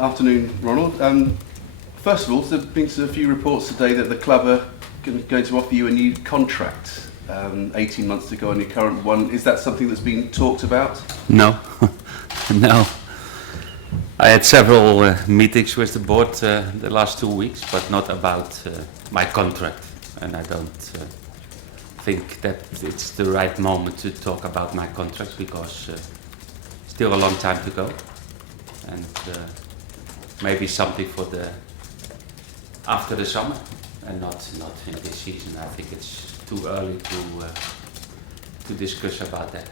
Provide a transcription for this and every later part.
Afternoon, Ronald. First of all, there have been a few reports today that the club are going to offer you a new contract 18 months to go on your current one. Is that something that's been talked about? No, no. I had several meetings with the board the last 2 weeks, but not about my contract. And I don't think that it's the right moment to talk about my contract because still a long time to go. And maybe something for after the summer and not in this season. I think it's too early to discuss about that.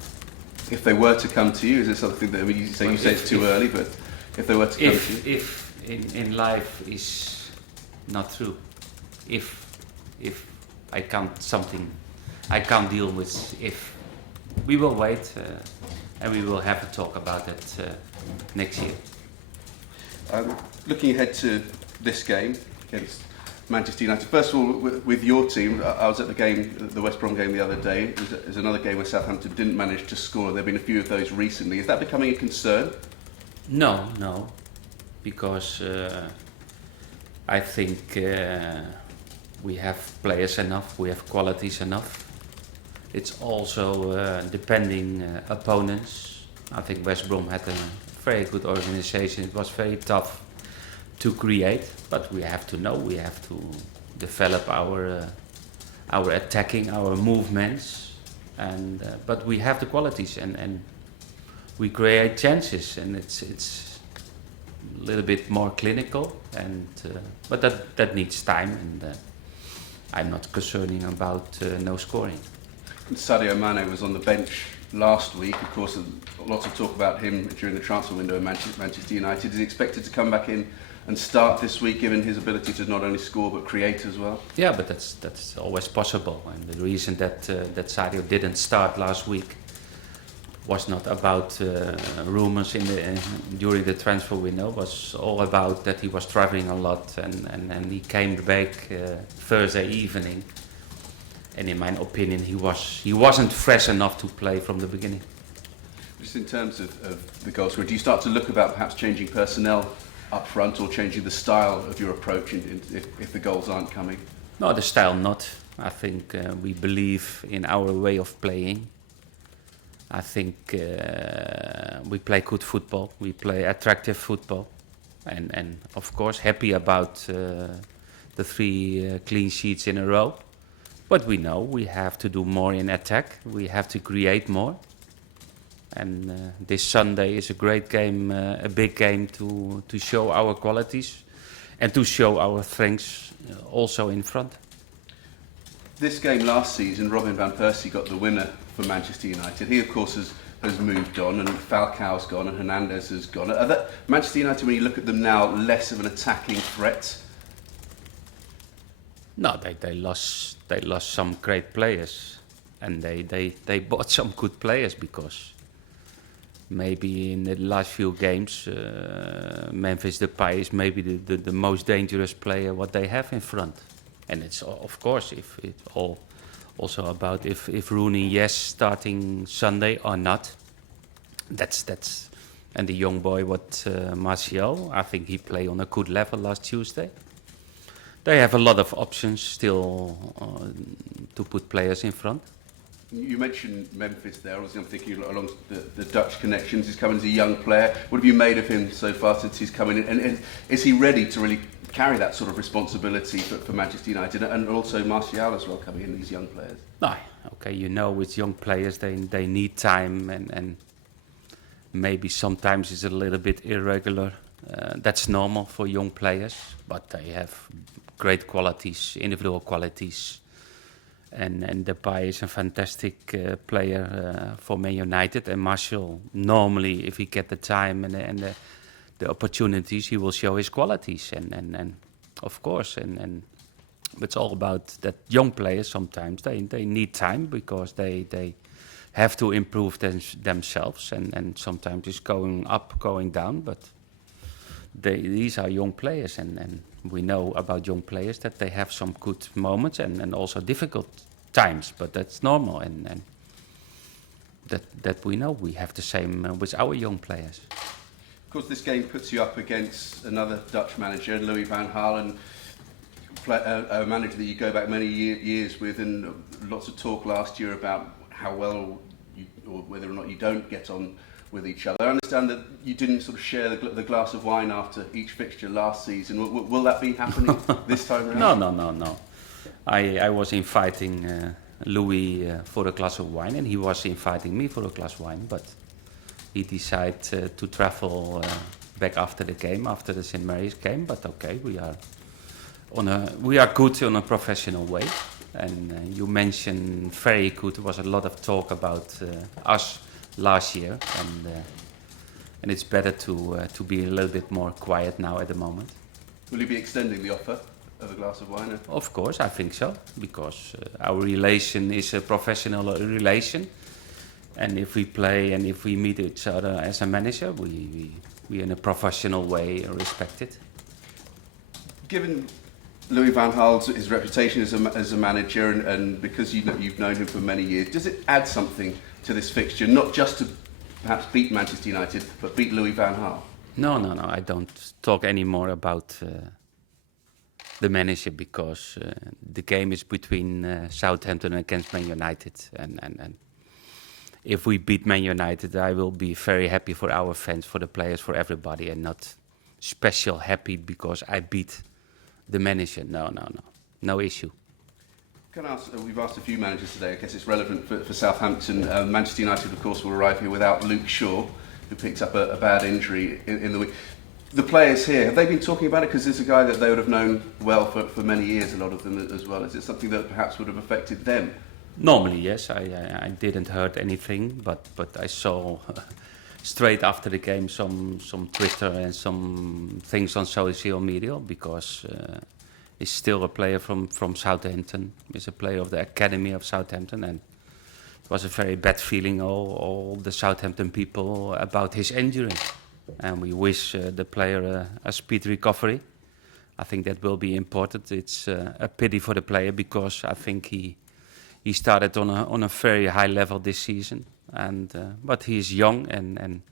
If they were to come to you, is it something that, I mean, you say it's too early, but if they were to come to you? If in life is not true, if I can't deal with if. We will wait and we will have a talk about it next year. Looking ahead to this game against Manchester United, first of all, with your team, I was at the West Brom game the other day. It was another game where Southampton didn't manage to score. There have been a few of those recently. Is that becoming a concern? No, because I think we have players enough, we have qualities enough. It's also depending opponents. I think West Brom had a very good organisation. It was very tough to create, but we have to know, we have to develop our attacking, our movements, and but we have the qualities and we create chances, and it's a little bit more clinical, and but that needs time, and I'm not concerning about no scoring. Sadio Mane was on the bench last week. Of course, lots of talk about him during the transfer window at Manchester United. Is he expected to come back in and start this week, given his ability to not only score but create as well? Yeah, but that's always possible. And the reason that Sadio didn't start last week was not about rumours during the transfer window. It was all about that he was travelling a lot, and he came back Thursday evening. And in my opinion, he wasn't fresh enough to play from the beginning. Just in terms of the goal scorer, do you start to look about perhaps changing personnel up front or changing the style of your approach if the goals aren't coming? No, the style not. I think we believe in our way of playing. I think we play good football. We play attractive football. And of course, happy about the 3 clean sheets in a row. But we know we have to do more in attack. We have to create more. And this Sunday is a great game, a big game to show our qualities and to show our strengths also in front. This game last season, Robin van Persie got the winner for Manchester United. He, of course, has moved on, and Falcao's gone, and Hernandez has gone. Are that Manchester United, when you look at them now, less of an attacking threat? No, they lost some great players, and they bought some good players because maybe in the last few games, Memphis Depay is maybe the most dangerous player what they have in front. And it's of course also about if Rooney starting Sunday or not. That's and the young boy Martial, I think he played on a good level last Tuesday. They have a lot of options still to put players in front. You mentioned Memphis there. Obviously, I'm thinking along the Dutch connections. He's come as a young player. What have you made of him so far since he's come in? And is he ready to really carry that sort of responsibility for Manchester United? And also Martial as well, coming in, these young players. No, okay, with young players, they need time, and maybe sometimes it's a little bit irregular. That's normal for young players, but they have great qualities, individual qualities. And Depay is a fantastic player for Man United. And Martial, normally, if he get the time and the opportunities, he will show his qualities. And of course, and it's all about that young players. Sometimes they need time because they have to improve themselves. And sometimes it's going up, going down. But these are young players, and we know about young players that they have some good moments and also difficult times, but that's normal, and that we know. We have the same with our young players. Of Of course, this game puts you up against another Dutch manager, Louis van Gaal, and a manager that you go back many years with, and lots of talk last year about how well or whether or not you don't get on with each other. I understand that you didn't sort of share the glass of wine after each fixture last season. Will that be happening this time around? No. I was inviting Louis for a glass of wine, and he was inviting me for a glass of wine, but he decided to travel back after the game, after the St. Mary's game. But okay, we are good on a professional way. And you mentioned very good. There was a lot of talk about us last year, and it's better to be a little bit more quiet now at the moment. Will you be extending the offer of a glass of wine? Of course, I think so, because our relation is a professional relation, and if we play and if we meet each other as a manager, we in a professional way respect it. Given Louis van Gaal's his reputation as a manager, and because you've known him for many years, does it add something to this fixture, not just to perhaps beat Manchester United, but beat Louis van Gaal? No. I don't talk anymore about the manager, because the game is between Southampton against Man United, and if we beat Man United, I will be very happy for our fans, for the players, for everybody, and not special happy because I beat the manager. No issue. Can I ask, we've asked a few managers today, I guess it's relevant for Southampton. Manchester United, of course, will arrive here without Luke Shaw, who picked up a bad injury in the week. The players here, have they been talking about it? Because there's a guy that they would have known well for many years, a lot of them as well. Is it something that perhaps would have affected them? Normally, yes. I didn't heard anything, but I saw straight after the game some Twitter and some things on social media, because he's still a player from Southampton. He's a player of the academy of Southampton, and it was a very bad feeling, all the Southampton people, about his injury. And we wish the player a speedy recovery. I think that will be important. It's a pity for the player, because I think he started on a very high level this season, and but he's young and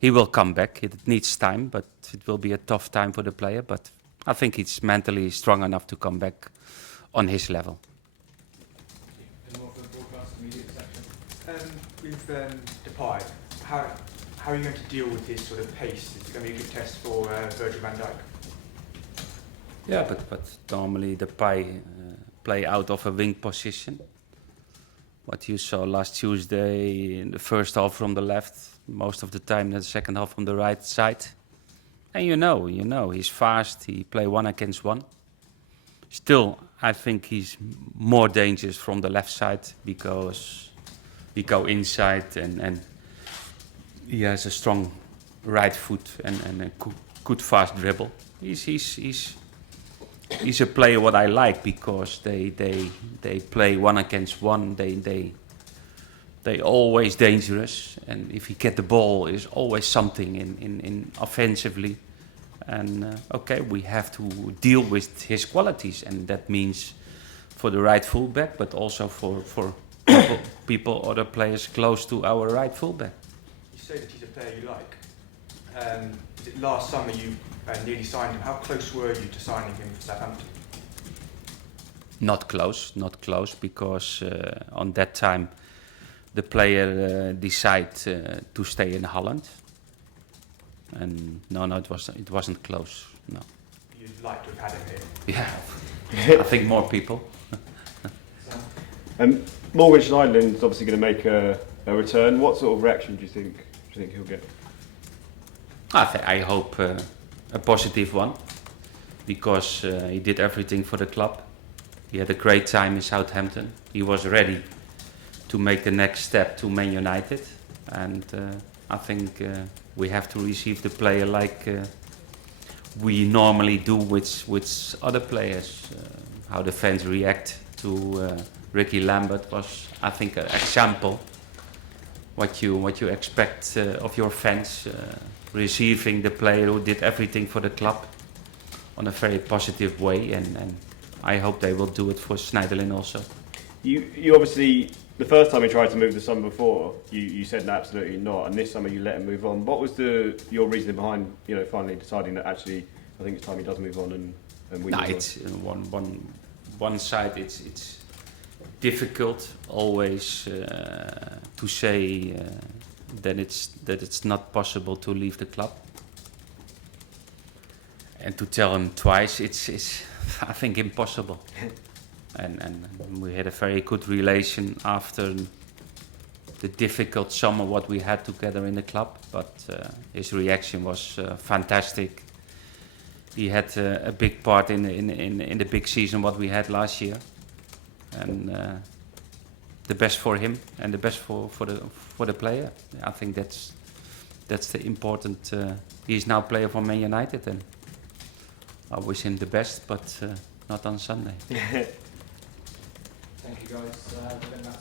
he will come back. It needs time, but it will be a tough time for the player. But I think he's mentally strong enough to come back on his level. And more for the broadcast media section. With Depay, how are you going to deal with his sort of pace? Is it going to be a good test for Virgil van Dijk? Yeah, but normally Depay play out of a wing position. What you saw last Tuesday in the first half from the left, most of the time in the second half from the right side. And you know, he's fast, he play 1 against 1. Still, I think he's more dangerous from the left side, because we go inside and he has a strong right foot and a good fast dribble. He's a player what I like, because they play 1 against 1. They always dangerous, and if he get the ball, is always something in offensively. And okay, we have to deal with his qualities, and that means for the right fullback, but also for people, other players close to our right fullback. You say that he's a player you like. Is it last summer you nearly signed him? How close were you to signing him for Southampton? Not close, because on that time the player decided to stay in Holland, and no, it wasn't close. No. You'd like to have had him here. Yeah, I think more people. Morgan Schneiderlin is obviously going to make a return. What sort of reaction do you think he'll get? I hope a positive one, because he did everything for the club. He had a great time in Southampton. He was ready to make the next step to Man United, and I think we have to receive the player like we normally do with other players. How the fans react to Ricky Lambert was, I think, an example. What you expect of your fans. Receiving the player who did everything for the club on a very positive way, and I hope they will do it for Schneiderlin also. You obviously The first time he tried to move the summer before, you said no, absolutely not, and this summer you let him move on. What was your reasoning behind finally deciding that actually I think it's time he does move on and we? No, it's one side. It's difficult always to say that it's not possible to leave the club, and to tell him twice it's I think impossible. And we had a very good relation after the difficult summer what we had together in the club. But his reaction was fantastic. He had a big part in the big season what we had last year, and the best for him and the best for the player. I think that's the important. He's now player for Man United, and I wish him the best, but not on Sunday. Thank you guys. Then that's